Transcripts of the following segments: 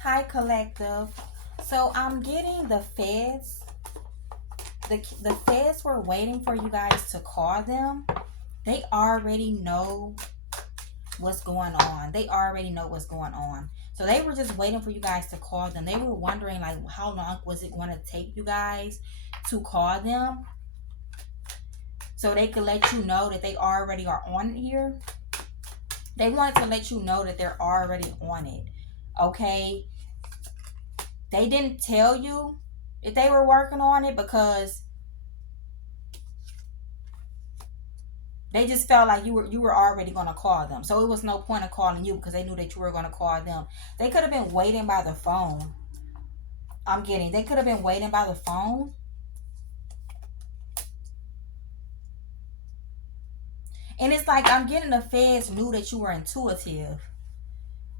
Hi, collective. So I'm getting the feds. The feds were waiting for you guys to call them. They already know what's going on. They already know what's going on. So they were just waiting for you guys to call them. They were wondering like how long was it going to take you guys to call them so they could let you know that they already are on here. They wanted to let you know that they're already on it. Okay? They didn't tell you that they were working on it because they just felt like you were already gonna call them. So it was no point of calling you because they knew that you were gonna call them. They could have been waiting by the phone. They could have been waiting by the phone. And it's like I'm getting the feds knew that you were intuitive.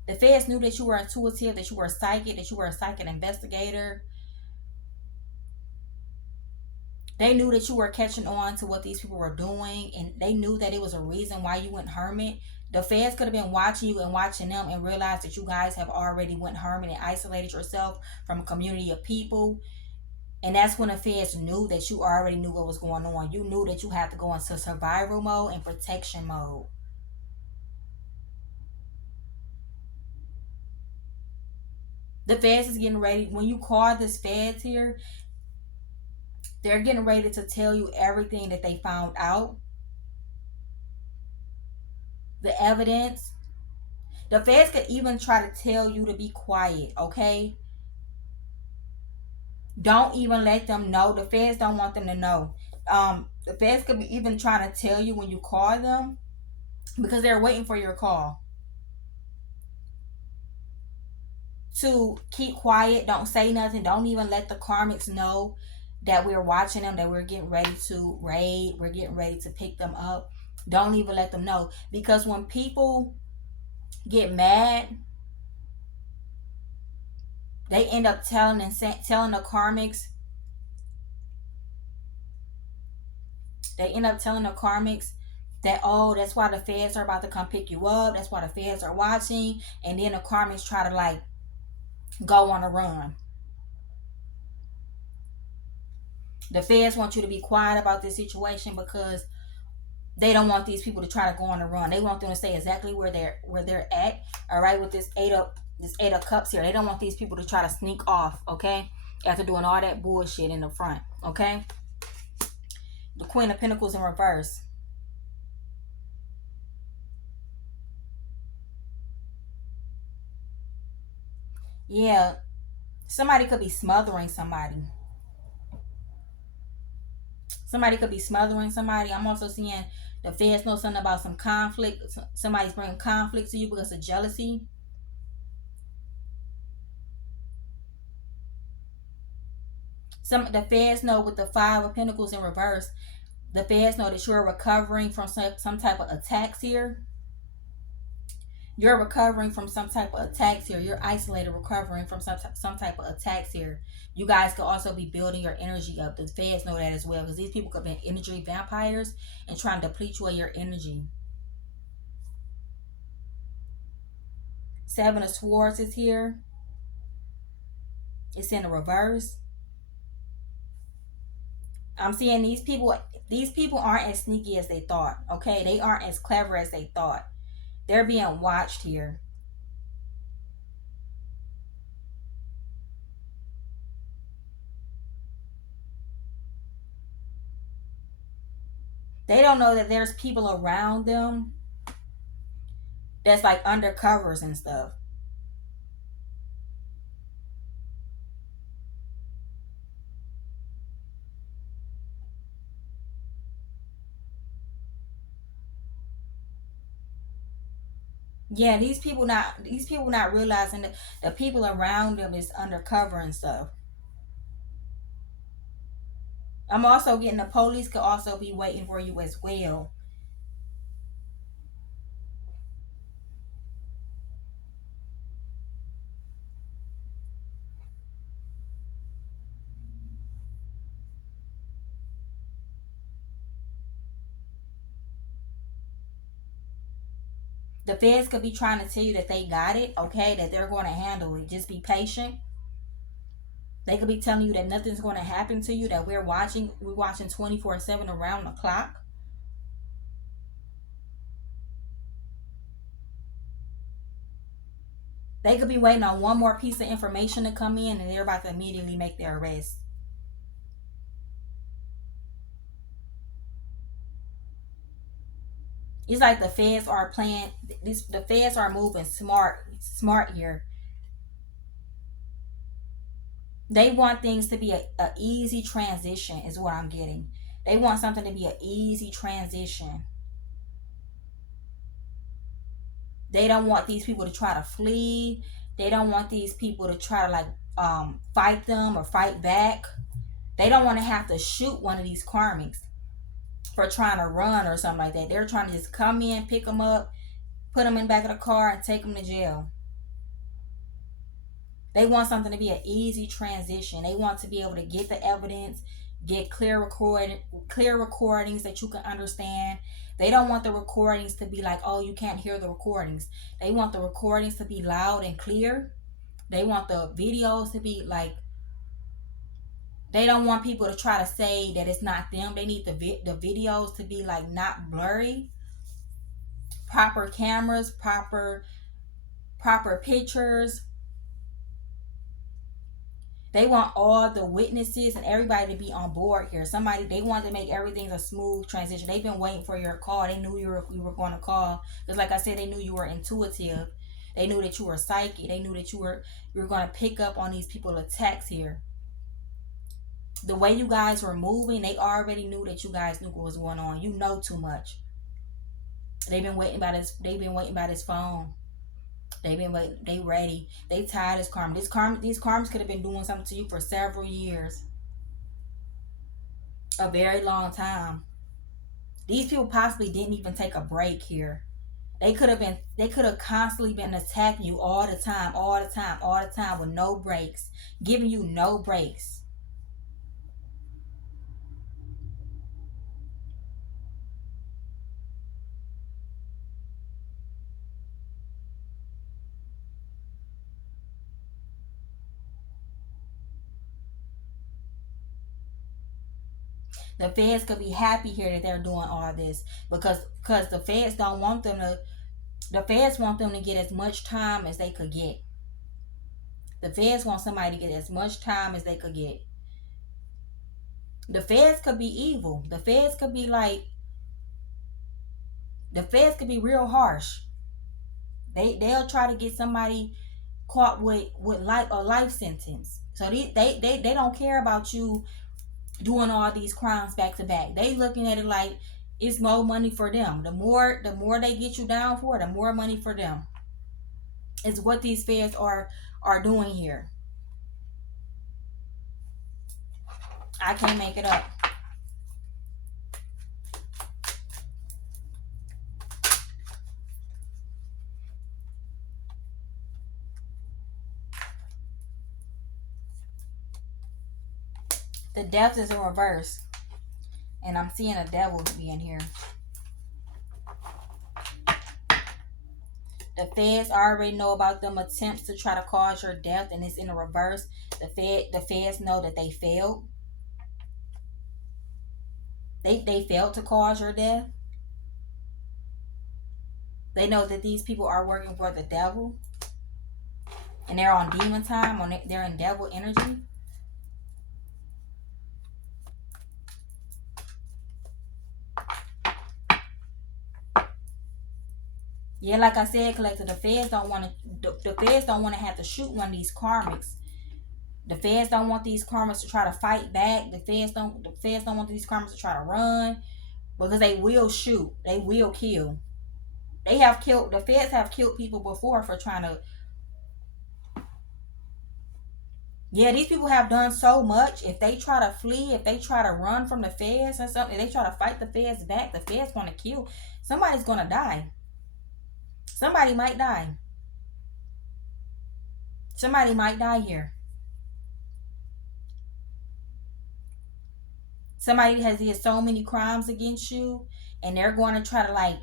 The feds knew that you were intuitive, that you were a psychic, that you were a psychic investigator. They knew that you were catching on to what these people were doing, and they knew that it was a reason why you went hermit. The feds could have been watching you and watching them and realized that you guys have already went hermit and isolated yourself from a community of people. And that's when the feds knew that you already knew what was going on. You knew that you had to go into survival mode and protection mode. The feds is getting ready. When you call this feds here, they're getting ready to tell you everything that they found out, the evidence. The feds could even try to tell you to be quiet, okay? Don't even let them know. The feds don't want them to know. The feds could be even trying to tell you when you call them because they're waiting for your call to keep quiet. Don't say nothing. Don't even let the karmics know that we're watching them, that we're getting ready to raid, we're getting ready to pick them up. Don't even let them know because when people get mad, they end up telling the karmics. They end up telling the karmics that, oh, that's why the feds are about to come pick you up. That's why the feds are watching. And then the karmics try to like go on a run. The feds want you to be quiet about this situation because they don't want these people to try to go on a run. They want them to stay exactly where they're at. All right, with this 8 of cups here. They don't want these people to try to sneak off, okay? After doing all that bullshit in the front, okay? The Queen of Pentacles in reverse. Yeah, somebody could be smothering somebody. Somebody could be smothering somebody. I'm also seeing the feds know something about some conflict. Somebody's bringing conflict to you because of jealousy. The feds know with the 5 of Pentacles in reverse. The feds know that you're recovering from some type of attacks here. You're recovering from some type of attacks here. You're isolated, recovering from some type of attacks here. You guys could also be building your energy up. The feds know that as well because these people could be energy vampires and trying to deplete you of your energy. 7 of Swords is here. It's in the reverse. I'm seeing these people. These people aren't as sneaky as they thought. Okay, they aren't as clever as they thought. They're being watched here. They don't know that there's people around them that's like undercovers and stuff. Yeah, these people not realizing that the people around them is undercover and stuff. I'm also getting the police could also be waiting for you as well. The feds could be trying to tell you that they got it, okay, that they're going to handle it. Just be patient. They could be telling you that nothing's going to happen to you, that we're watching 24/7 around the clock. They could be waiting on one more piece of information to come in and they're about to immediately make their arrest. It's like the feds are playing this. The feds are moving smart here. They want things to be a easy transition is what I'm getting. They want something to be an easy transition. They don't want these people to try to flee. They don't want these people to try to like fight them or fight back. They don't want to have to shoot one of these karmics for trying to run or something like that. They're trying to just come in, pick them up, put them in the back of the car, and take them to jail. They want something to be an easy transition. They want to be able to get the evidence, get clear recordings that you can understand. They don't want the recordings to be like, oh, you can't hear the recordings. They want the recordings to be loud and clear. They want the videos to be like, they don't want people to try to say that it's not them. They need the videos to be like not blurry. Proper cameras, proper pictures. They want all the witnesses and everybody to be on board here. They want to make everything a smooth transition. They've been waiting for your call. They knew you were going to call. Because like I said, they knew you were intuitive. They knew that you were psychic. They knew that you were going to pick up on these people's attacks here. The way you guys were moving, they already knew that you guys knew what was going on. You know too much. They've been waiting by this phone. They've been waiting. They ready. They tired as karma. These karmas could have been doing something to you for several years, a very long time. These people possibly didn't even take a break here. They could have constantly been attacking you all the time, with no breaks, giving you no breaks. The feds could be happy here that they're doing all this because the feds don't want them to. The feds want them to get as much time as they could get. The feds want somebody to get as much time as they could get. The feds could be evil. The feds could be real harsh. They'll try to get somebody caught with a life sentence. So they don't care about you doing all these crimes back to back. They looking at it like it's more money for them. The more they get you down for, the more money for them. It's what these feds are doing here. I can't make it up. The death is in reverse. And I'm seeing a devil being here. The feds already know about them attempts to try to cause your death, and it's in the reverse. The feds know that they failed. They failed to cause your death. They know that these people are working for the devil, and they're on demon time. They're in devil energy. Yeah, like I said, collector, the feds don't want to have to shoot one of these karmics. The feds don't want these karmics to try to fight back. The feds don't want these karmics to try to run, because they will shoot. They will kill. The feds have killed people before for trying to. Yeah, these people have done so much. If they try to flee, if they try to run from the feds and something, if they try to fight the feds back, the feds want to kill. Somebody's going to die. Somebody might die. Somebody might die here. Somebody has did so many crimes against you, and they're going to try to like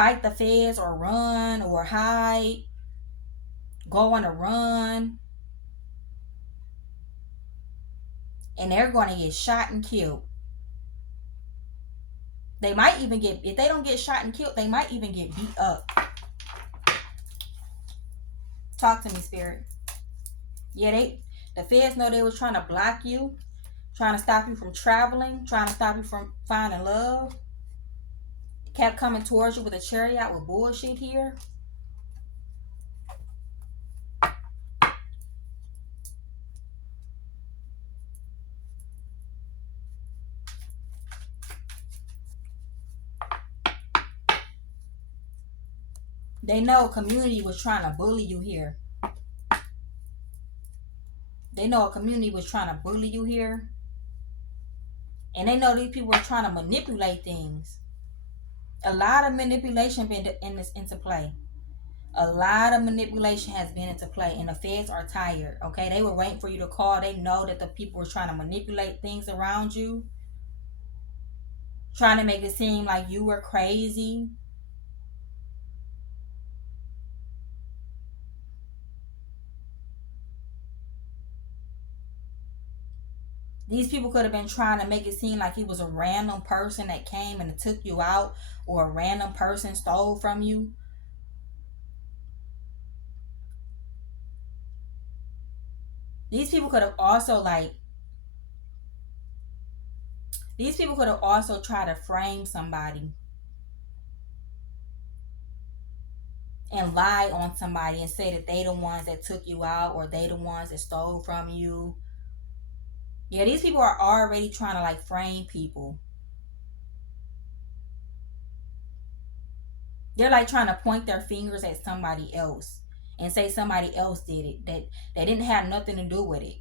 fight the feds or run or hide, go on a run, and they're going to get shot and killed. They might even get, if they don't get shot and killed, they might even get beat up. Talk to me, Spirit. Yeah, the feds know they was trying to block you, trying to stop you from traveling, trying to stop you from finding love. Kept coming towards you with a chariot with bullshit here. They know a community was trying to bully you here. They know a community was trying to bully you here. And they know these people were trying to manipulate things. A lot of manipulation been into play. A lot of manipulation has been into play, and the feds are tired. Okay, they were waiting for you to call. They know that the people were trying to manipulate things around you, trying to make it seem like you were crazy. These people could have been trying to make it seem like he was a random person that came and took you out, or a random person stole from you. These people could have also tried to frame somebody and lie on somebody and say that they the ones that took you out, or they the ones that stole from you. Yeah, these people are already trying to frame people. They're trying to point their fingers at somebody else and say somebody else did it, that they didn't have nothing to do with it.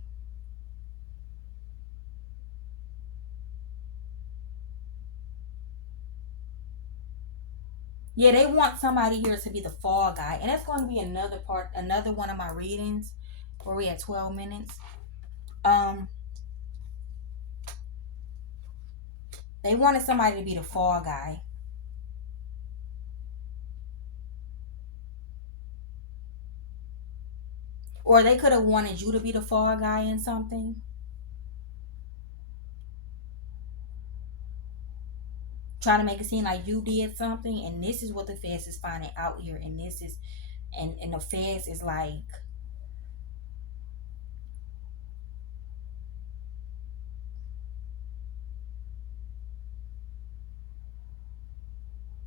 Yeah, they want somebody here to be the fall guy. And that's going to be another one of my readings where we at 12 minutes. They wanted somebody to be the fall guy. Or they could have wanted you to be the fall guy in something. Trying to make it seem like you did something, and this is what the feds is finding out here, and this is and the feds is like,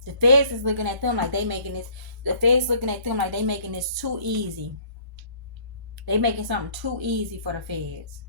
the feds is looking at them like they making this, the feds looking at them like they making this too easy. They making something too easy for the feds.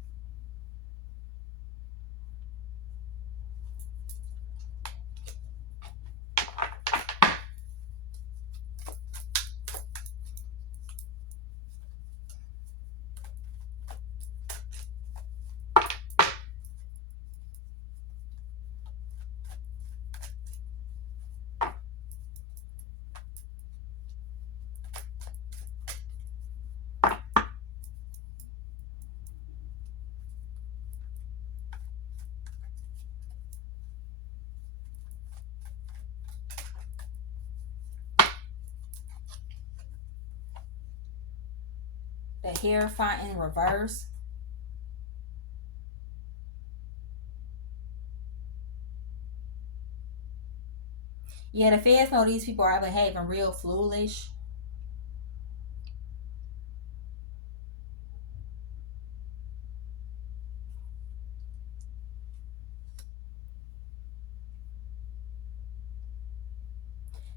The Hierophant in reverse. Yeah, the feds know these people are behaving real foolish.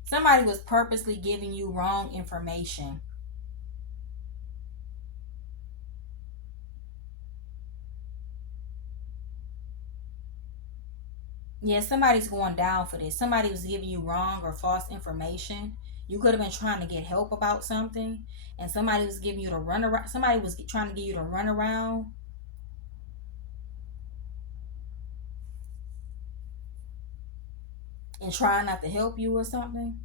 Somebody was purposely giving you wrong information. Yeah, somebody's going down for this. Somebody was giving you wrong or false information. You could have been trying to get help about something, and somebody was giving you the runaround. Somebody was trying to give you the runaround. And trying not to help you or something.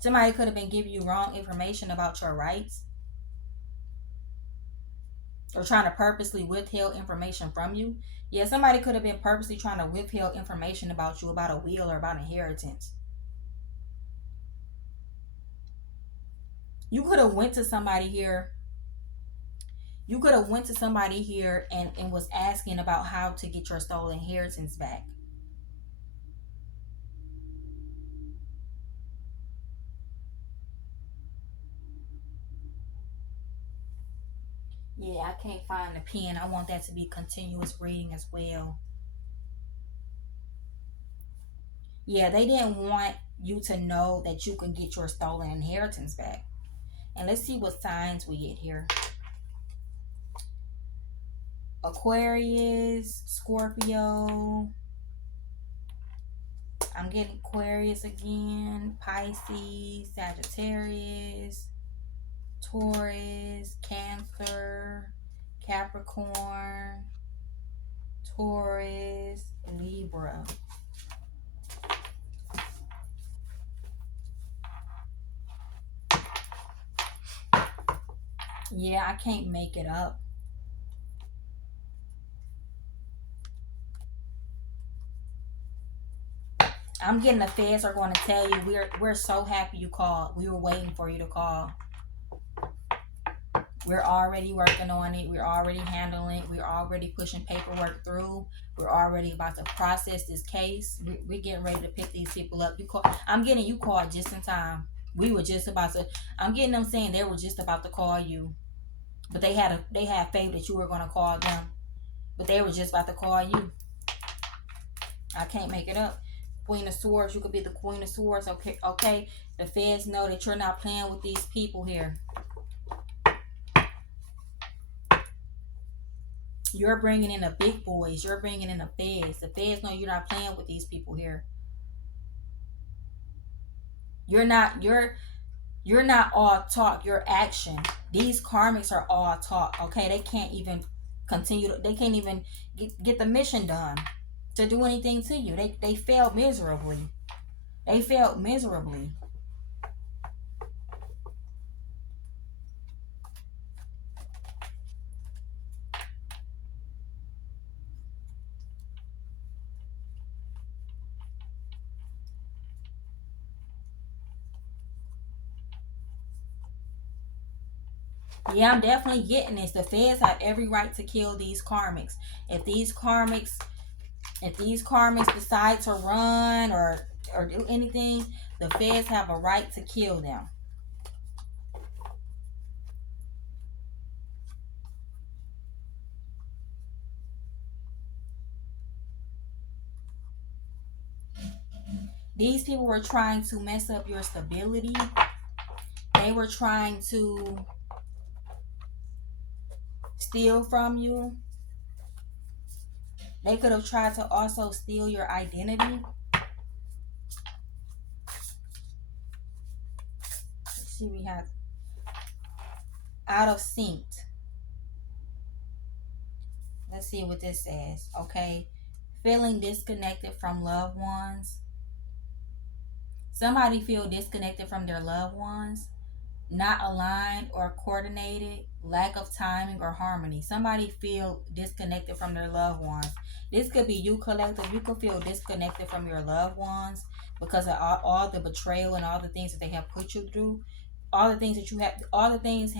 Somebody could have been giving you wrong information about your rights. or trying to purposely withhold information from you. Yeah, somebody could have been purposely trying to withhold information about you, about a will or about inheritance. You could have went to somebody here. You could have went to somebody here and was asking about how to get your stolen inheritance back. Yeah, I can't find the pen. I want that to be continuous reading as well. Yeah, they didn't want you to know that you can get your stolen inheritance back. And let's see what signs we get here. Aquarius, Scorpio. I'm getting Aquarius again. Pisces, Sagittarius, Taurus, Cancer, Capricorn, Taurus, Libra. Yeah, I can't make it up. I'm getting the feds are going to tell you we're so happy you called. We were waiting for you to call. We're already working on it. We're already handling it. We're already pushing paperwork through. We're already about to process this case. We're getting ready to pick these people up. You call. I'm getting you called just in time. We were just about to. I'm getting them saying they were just about to call you, but they had faith that you were going to call them, but they were just about to call you. I can't make it up. Queen of Swords. You could be the Queen of Swords. Okay. Okay. The feds know that you're not playing with these people here. You're bringing in the big boys. You're bringing in the feds. The feds know you're not playing with these people here. You're not. You're not all talk. You're action. These karmics are all talk. Okay, they can't even continue. They can't even get the mission done to do anything to you. They failed miserably. They failed miserably. Yeah, I'm definitely getting this. The feds have every right to kill these karmics. If these karmics, if these karmics decide to run or do anything, the feds have a right to kill them. These people were trying to mess up your stability. They were trying to steal from you. They could have tried to also steal your identity. Let's see, we have out of sync. Let's see what this says. Okay. Feeling disconnected from loved ones. Somebody feel disconnected from their loved ones. Not aligned or coordinated, lack of timing or harmony. Somebody feel disconnected from their loved ones. This could be you, collective. You could feel disconnected from your loved ones because of all the betrayal and all the things that they have put you through. All the things that you have, all the things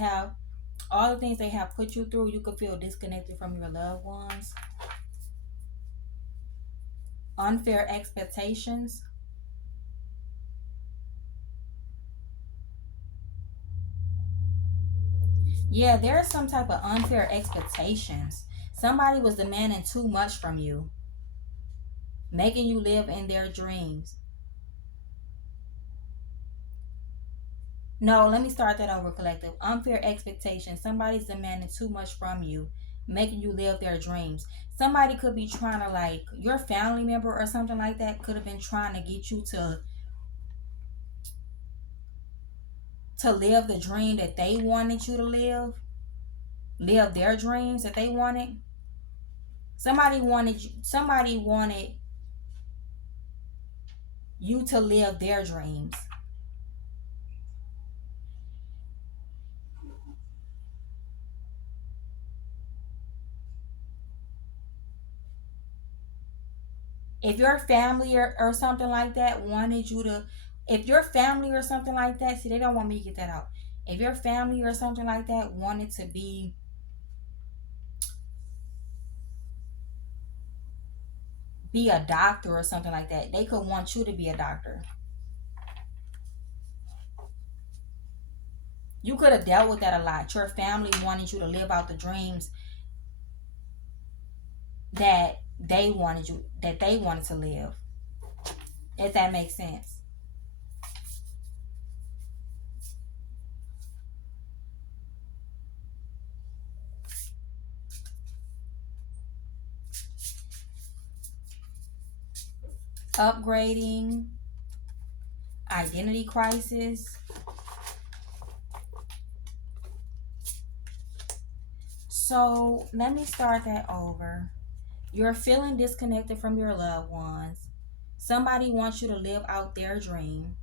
they have put you through. You could feel disconnected from your loved ones. Unfair expectations. Yeah, there's some type of unfair expectations. Somebody was demanding too much from you, making you live in their dreams. No, let me start that over, collective. Unfair expectations. Somebody's demanding too much from you, making you live their dreams. Somebody could be trying to, like, your family member or something like that could have been trying to get you to live the dream that they wanted you to live their dreams that they wanted. Somebody wanted you to live their dreams. If your family or something like that wanted you to, if your family or something like that, see, they don't want me to get that out. If your family or something like that wanted to be a doctor or something like that, they could want you to be a doctor. You could have dealt with that a lot. Your family wanted you to live out the dreams that they wanted to live. If that makes sense. Upgrading, identity crisis. So let me start that over. You're feeling disconnected from your loved ones. Somebody wants you to live out their dream,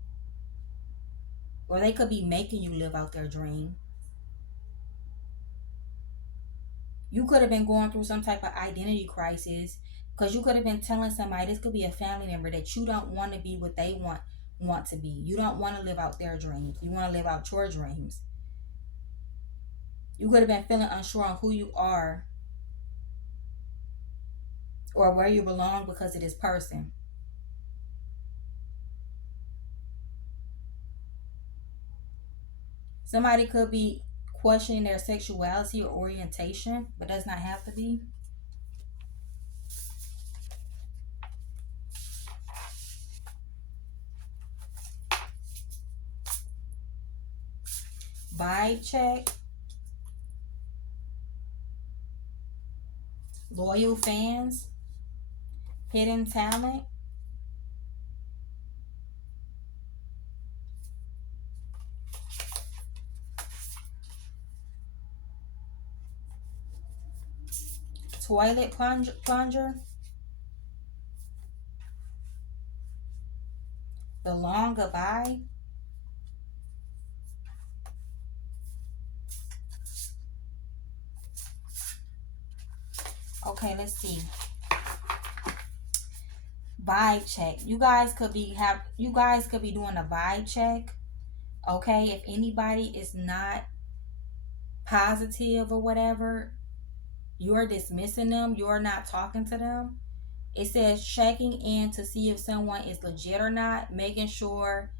or they could be making you live out their dream. You could have been going through some type of identity crisis because you could have been telling somebody, this could be a family member, that you don't want to be what they want to be. You don't want to live out their dreams. You want to live out your dreams. You could have been feeling unsure on who you are or where you belong because of this person. Somebody could be questioning their sexuality or orientation, but does not have to be. Vibe check. Loyal fans. Hidden talent. Toilet plunger. The long goodbye. Okay, let's see. Vibe check. You guys could be doing a vibe check. Okay, if anybody is not positive or whatever, you're dismissing them, you're not talking to them. It says checking in to see if someone is legit or not, making sure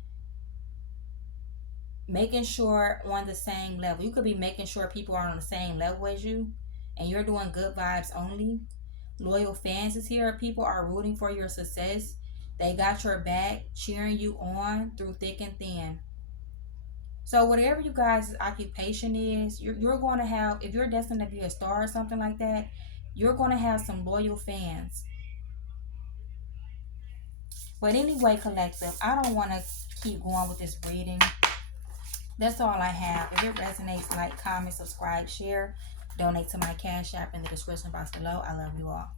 on the same level. You could be making sure people are on the same level as you and you're doing good vibes only. Loyal fans is here. People are rooting for your success. They got your back, cheering you on through thick and thin. So whatever you guys' occupation is, you're going to have, if you're destined to be a star or something like that, you're going to have some loyal fans. But anyway, collective, I don't want to keep going with this reading. That's all I have. If it resonates, like, comment, subscribe, share, donate to my Cash App in the description box below. I love you all.